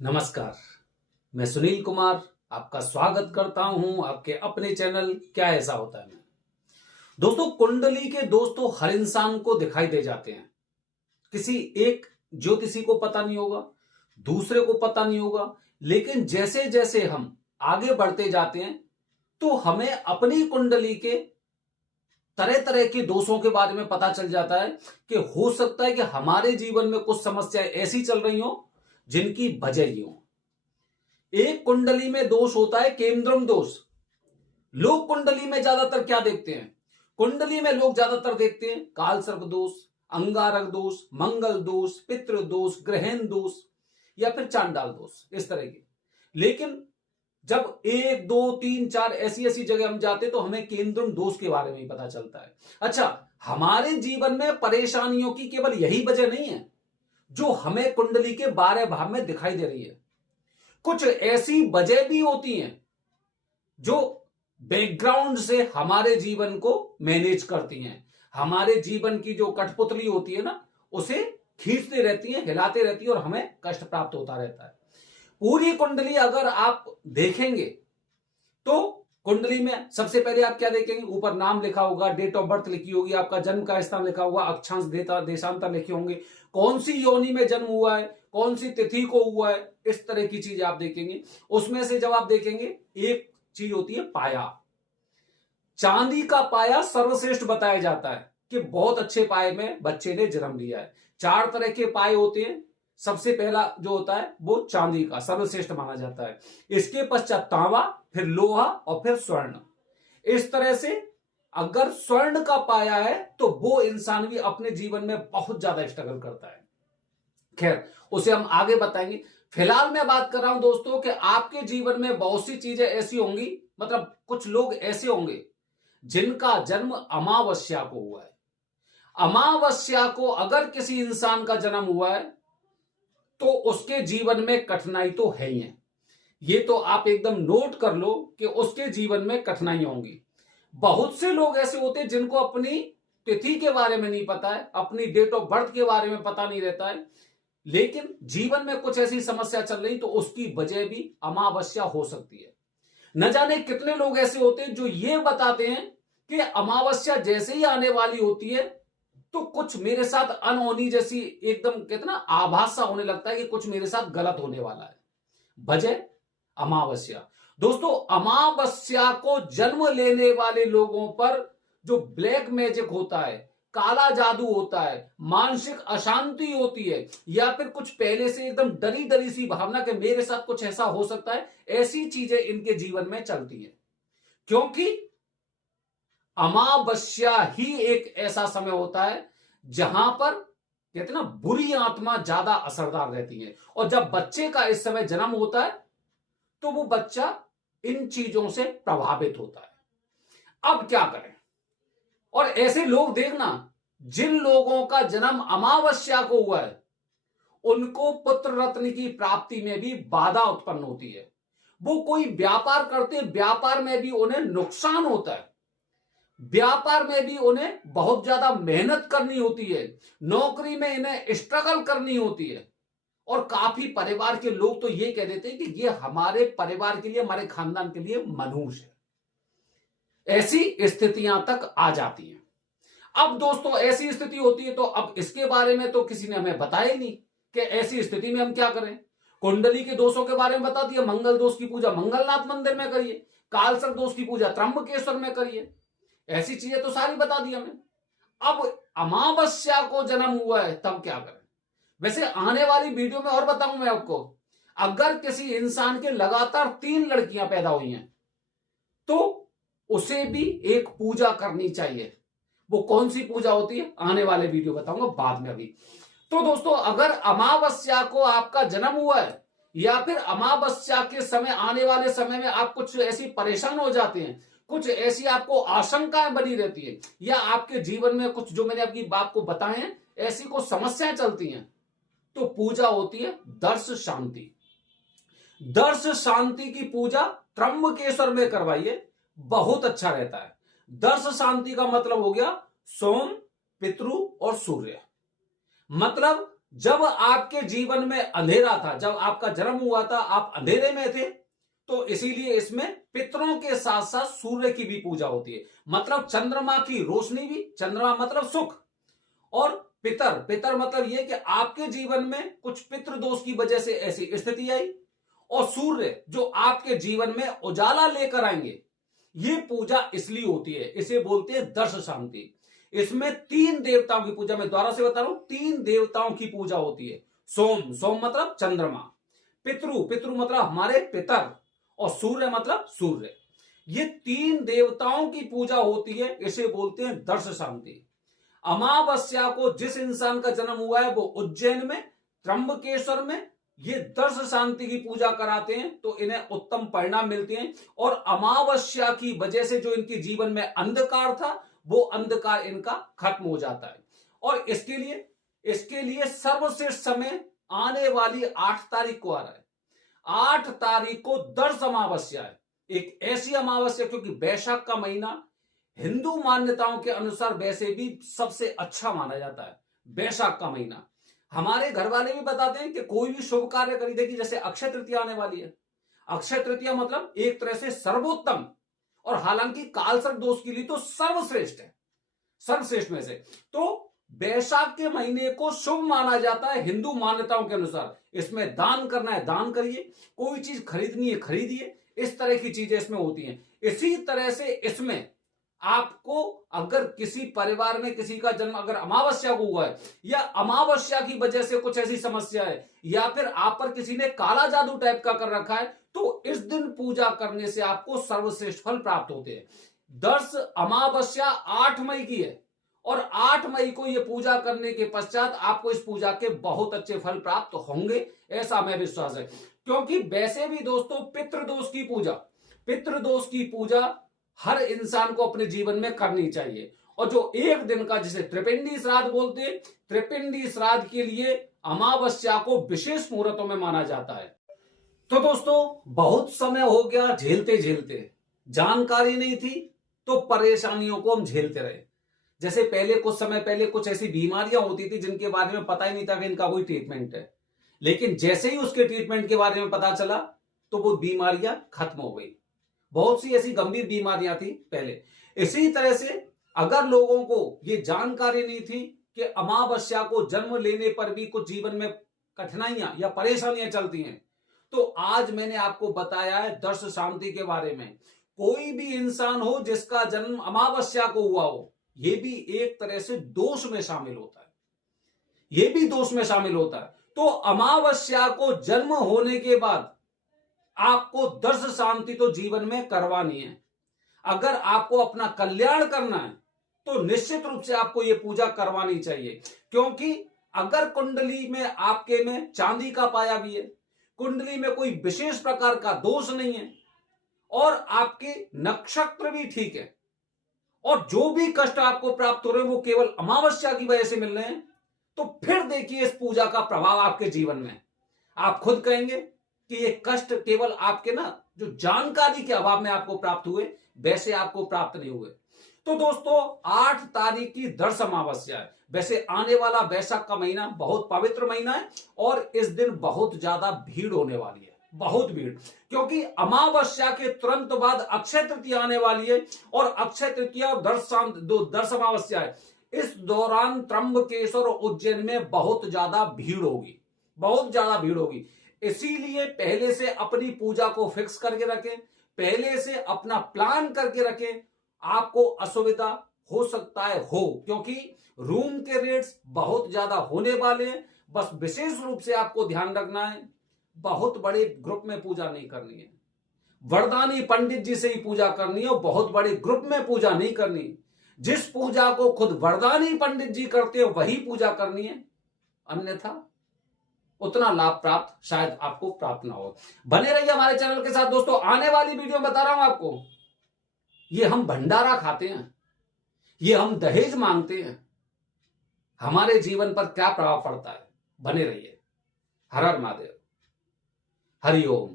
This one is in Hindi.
नमस्कार। मैं सुनील कुमार आपका स्वागत करता हूं आपके अपने चैनल क्या ऐसा होता है में। दोस्तों, कुंडली के दोस्तों हर इंसान को दिखाई दे जाते हैं। किसी एक ज्योतिषी को पता नहीं होगा, दूसरे को पता नहीं होगा, लेकिन जैसे जैसे हम आगे बढ़ते जाते हैं तो हमें अपनी कुंडली के तरह तरह के दोषों के बारे में पता चल जाता है कि हो सकता है कि हमारे जीवन में कुछ समस्याएं ऐसी चल रही हो जिनकी वजह ही हो। एक कुंडली में दोष होता है केंद्रम दोष। लोग कुंडली में ज्यादातर क्या देखते हैं? कुंडली में लोग ज्यादातर देखते हैं काल सर्प दोष, अंगारक दोष, मंगल दोष, पितृ दोष, ग्रहण दोष या फिर चांडाल दोष, इस तरह के। लेकिन जब 1 2 3 4 ऐसी ऐसी जगह हम जाते तो हमें केंद्रम दोष के बारे में ही पता चलता है। अच्छा, हमारे जीवन में परेशानियों की केवल यही वजह नहीं है जो हमें कुंडली के 12 भाव में दिखाई दे रही है। कुछ ऐसी वजह भी होती हैं जो बैकग्राउंड से हमारे जीवन को मैनेज करती हैं। हमारे जीवन की जो कठपुतली होती है ना, उसे खींचते रहती हैं, हिलाते रहती है और हमें कष्ट प्राप्त होता रहता है। पूरी कुंडली अगर आप देखेंगे तो कुंडली में सबसे पहले आप क्या देखेंगे? ऊपर नाम लिखा होगा, डेट ऑफ बर्थ लिखी होगी, आपका जन्म का स्थान लिखा होगा, अक्षांश देशांतर लिखे होंगे, कौन सी योनि में जन्म हुआ है, कौन सी तिथि को हुआ है, इस तरह की चीज आप देखेंगे। उसमें से जब आप देखेंगे एक चीज होती है पाया। चांदी का पाया सर्वश्रेष्ठ बताया जाता है कि बहुत अच्छे पाए में बच्चे ने जन्म लिया है। 4 तरह के पाए होते हैं। सबसे पहला जो होता है वो चांदी का सर्वश्रेष्ठ माना जाता है। इसके पश्चात तांबा, फिर लोहा और फिर स्वर्ण। इस तरह से अगर स्वर्ण का पाया है तो वो इंसान भी अपने जीवन में बहुत ज्यादा स्ट्रगल करता है। खैर, उसे हम आगे बताएंगे। फिलहाल मैं बात कर रहा हूं दोस्तों कि आपके जीवन में बहुत सी चीजें ऐसी होंगी, मतलब कुछ लोग ऐसे होंगे जिनका जन्म अमावस्या को हुआ है। अमावस्या को अगर किसी इंसान का जन्म हुआ है तो उसके जीवन में कठिनाई तो है ही है। ये तो आप एकदम नोट कर लो कि उसके जीवन में कठिनाई होंगी। बहुत से लोग ऐसे होते हैं जिनको अपनी तिथि के बारे में नहीं पता है, अपनी डेट ऑफ बर्थ के बारे में पता नहीं रहता है, लेकिन जीवन में कुछ ऐसी समस्या चल रही तो उसकी वजह भी अमावस्या हो सकती है। न जाने कितने लोग ऐसे होते हैं जो ये बताते हैं कि अमावस्या जैसे ही आने वाली होती है तो कुछ मेरे साथ अनहोनी जैसी एकदम कहते ना आभास सा होने लगता है कि कुछ मेरे साथ गलत होने वाला है। वजह अमावस्या। दोस्तों, अमावस्या को जन्म लेने वाले लोगों पर जो ब्लैक मैजिक होता है, काला जादू होता है, मानसिक अशांति होती है, या फिर कुछ पहले से एकदम डरी डरी सी भावना कि मेरे साथ कुछ ऐसा हो सकता है, ऐसी चीजें इनके जीवन में चलती है। क्योंकि अमावस्या ही एक ऐसा समय होता है जहां पर कहते ना बुरी आत्मा ज्यादा असरदार रहती है। और जब बच्चे का इस समय जन्म होता है तो वो बच्चा इन चीजों से प्रभावित होता है। अब क्या करें? और ऐसे लोग देखना, जिन लोगों का जन्म अमावस्या को हुआ है उनको पुत्र रत्न की प्राप्ति में भी बाधा उत्पन्न होती है। वो कोई व्यापार करते, व्यापार में भी उन्हें नुकसान होता है, व्यापार में भी उन्हें बहुत ज्यादा मेहनत करनी होती है, नौकरी में इन्हें स्ट्रगल करनी होती है। और काफी परिवार के लोग तो ये कह देते हैं कि ये हमारे परिवार के लिए, हमारे खानदान के लिए मनहूस है। ऐसी स्थितियां तक आ जाती हैं। अब दोस्तों, ऐसी स्थिति होती है तो अब इसके बारे में तो किसी ने हमें बताया ही नहीं कि ऐसी स्थिति में हम क्या करें। कुंडली के दोषों के बारे में बता दिया। मंगल दोष की पूजा मंगलनाथ मंदिर में करिए, कालसर्प दोष की पूजा त्र्यंबकेश्वर में करिए, ऐसी चीजें तो सारी बता दी हमने। अब अमावस्या को जन्म हुआ है तब क्या करें? वैसे आने वाली वीडियो में और बताऊं मैं आपको। अगर किसी इंसान के लगातार 3 लड़कियां पैदा हुई हैं तो उसे भी एक पूजा करनी चाहिए। वो कौन सी पूजा होती है आने वाले वीडियो बताऊंगा बाद में। अभी तो दोस्तों, अगर अमावस्या को आपका जन्म हुआ है या फिर अमावस्या के समय आने वाले समय में आप कुछ ऐसी परेशान हो जाते हैं, कुछ ऐसी आपको आशंकाएं बनी रहती है, या आपके जीवन में कुछ जो मैंने आपकी बात को बताए हैं ऐसी को समस्याएं चलती हैं, तो पूजा होती है दर्श शांति। दर्श शांति की पूजा त्र्यंबकेश्वर में करवाइए, बहुत अच्छा रहता है। दर्श शांति का मतलब हो गया सोम, पितरु और सूर्य। मतलब जब आपके जीवन में अंधेरा था, जब आपका जन्म हुआ था, आप अंधेरे में थे, तो इसीलिए इसमें पितरों के साथ साथ सूर्य की भी पूजा होती है। मतलब चंद्रमा की रोशनी भी, चंद्रमा मतलब सुख, और पितर, पितर मतलब यह कि आपके जीवन में कुछ पितृ दोष की वजह से ऐसी स्थिति आई, और सूर्य जो आपके जीवन में उजाला लेकर आएंगे। ये पूजा इसलिए होती है, इसे बोलते हैं दर्श शांति। इसमें 3 देवताओं की पूजा, मैं दोबारा से बता रहा हूं, 3 देवताओं की पूजा होती है। सोम, सोम मतलब चंद्रमा, पितरु, पितरु मतलब हमारे पितर, और सूर्य मतलब सूर्य। ये 3 देवताओं की पूजा होती है, इसे बोलते हैं दर्श शांति। अमावस्या को जिस इंसान का जन्म हुआ है वो उज्जैन में, त्र्यंबकेश्वर में ये दर्श शांति की पूजा कराते हैं, तो इन्हें उत्तम परिणाम मिलते हैं। और अमावस्या की वजह से जो इनके जीवन में अंधकार था, वो अंधकार इनका खत्म हो जाता है। और इसके लिए सर्वश्रेष्ठ समय आने वाली 8 तारीख को आ रहा है। 8 तारीख को दर्श अमावस्या है, एक ऐसी अमावस्या, क्योंकि वैशाख का महीना हिंदू मान्यताओं के अनुसार वैसे भी सबसे अच्छा माना जाता है। वैशाख का महीना, हमारे घर वाले भी बताते हैं कि कोई भी शुभ कार्य करी, देखिए जैसे अक्षय तृतीया आने वाली है। अक्षय तृतीया मतलब एक तरह से सर्वोत्तम, और हालांकि कालसर्प दोष के लिए तो सर्वश्रेष्ठ है, सर्वश्रेष्ठ में से। तो वैशाख के महीने को शुभ माना जाता है हिंदू मान्यताओं के अनुसार। इसमें दान करना है दान करिए, कोई चीज खरीदनी है खरीदिए, इस तरह की चीजें इसमें होती हैं। इसी तरह से इसमें आपको, अगर किसी परिवार में किसी का जन्म अगर अमावस्या को हुआ है, या अमावस्या की वजह से कुछ ऐसी समस्या है, या फिर आप पर किसी ने काला जादू टाइप का कर रखा है, तो इस दिन पूजा करने से आपको सर्वश्रेष्ठ फल प्राप्त होते हैं। दर्श अमावस्या 8 मई की है, और 8 मई को यह पूजा करने के पश्चात आपको इस पूजा के बहुत अच्छे फल प्राप्त होंगे, ऐसा मैं विश्वास है। क्योंकि वैसे भी दोस्तों पितृदोष की पूजा हर इंसान को अपने जीवन में करनी चाहिए। और जो एक दिन का, जिसे त्रिपिंडी श्राद्ध बोलते हैं, त्रिपिंडी श्राद्ध के लिए अमावस्या को विशेष मुहूर्तों में माना जाता है। तो दोस्तों बहुत समय हो गया झेलते झेलते, जानकारी नहीं थी तो परेशानियों को हम झेलते रहे। जैसे पहले कुछ समय पहले कुछ ऐसी बीमारियां होती थी जिनके बारे में पता ही नहीं था कि इनका कोई ट्रीटमेंट है, लेकिन जैसे ही उसके ट्रीटमेंट के बारे में पता चला तो वो बीमारियां खत्म हो गई। बहुत सी ऐसी गंभीर बीमारियां थी पहले। इसी तरह से अगर लोगों को ये जानकारी नहीं थी कि अमावस्या को जन्म लेने पर भी कुछ जीवन में कठिनाइयां या परेशानियां चलती हैं, तो आज मैंने आपको बताया है दर्श शांति के बारे में। कोई भी इंसान हो जिसका जन्म अमावस्या को हुआ हो, ये भी एक तरह से दोष में शामिल होता है, ये भी दोष में शामिल होता है। तो अमावस्या को जन्म होने के बाद आपको दर्श शांति तो जीवन में करवानी है। अगर आपको अपना कल्याण करना है तो निश्चित रूप से आपको यह पूजा करवानी चाहिए। क्योंकि अगर कुंडली में आपके में चांदी का पाया भी है, कुंडली में कोई विशेष प्रकार का दोष नहीं है, और आपके नक्षत्र भी ठीक है, और जो भी कष्ट आपको प्राप्त हो रहे हैं वो केवल अमावस्या की वजह से मिल रहे हैं, तो फिर देखिए इस पूजा का प्रभाव आपके जीवन में। आप खुद कहेंगे कि ये कष्ट केवल आपके जो जानकारी के अभाव में आपको प्राप्त हुए, वैसे आपको प्राप्त नहीं हुए। तो दोस्तों 8 तारीख की दर्श अमावस्या है। वैसे आने वाला वैशाख का महीना बहुत पवित्र महीना है, और इस दिन बहुत ज्यादा भीड़ होने वाली है, बहुत भीड़, क्योंकि अमावस्या के तुरंत बाद अक्षय तृतीया आने वाली है, और अक्षय तृतीया और दर्श अमावस्या है। इस दौरान त्र्यंबकेश्वर और उज्जैन में बहुत ज्यादा भीड़ होगी, बहुत ज्यादा भीड़ होगी। इसीलिए पहले से अपनी पूजा को फिक्स करके रखें, पहले से अपना प्लान करके रखें। आपको असुविधा हो सकता है क्योंकि रूम के रेट्स बहुत ज्यादा होने वाले हैं। बस विशेष रूप से आपको ध्यान रखना है, बहुत बड़े ग्रुप में पूजा नहीं करनी है, वरदानी पंडित जी से ही पूजा करनी है, और बहुत बड़े ग्रुप में पूजा नहीं करनी। जिस पूजा को खुद वरदानी पंडित जी करते हो वही पूजा करनी है, अन्यथा उतना लाभ प्राप्त शायद आपको प्राप्त ना हो। बने रहिए हमारे चैनल के साथ दोस्तों। आने वाली वीडियो में बता रहा हूं आपको, ये हम भंडारा खाते हैं, ये हम दहेज मांगते हैं, हमारे जीवन पर क्या प्रभाव पड़ता है। बने रहिए। हर हर महादेव, हरि ओम।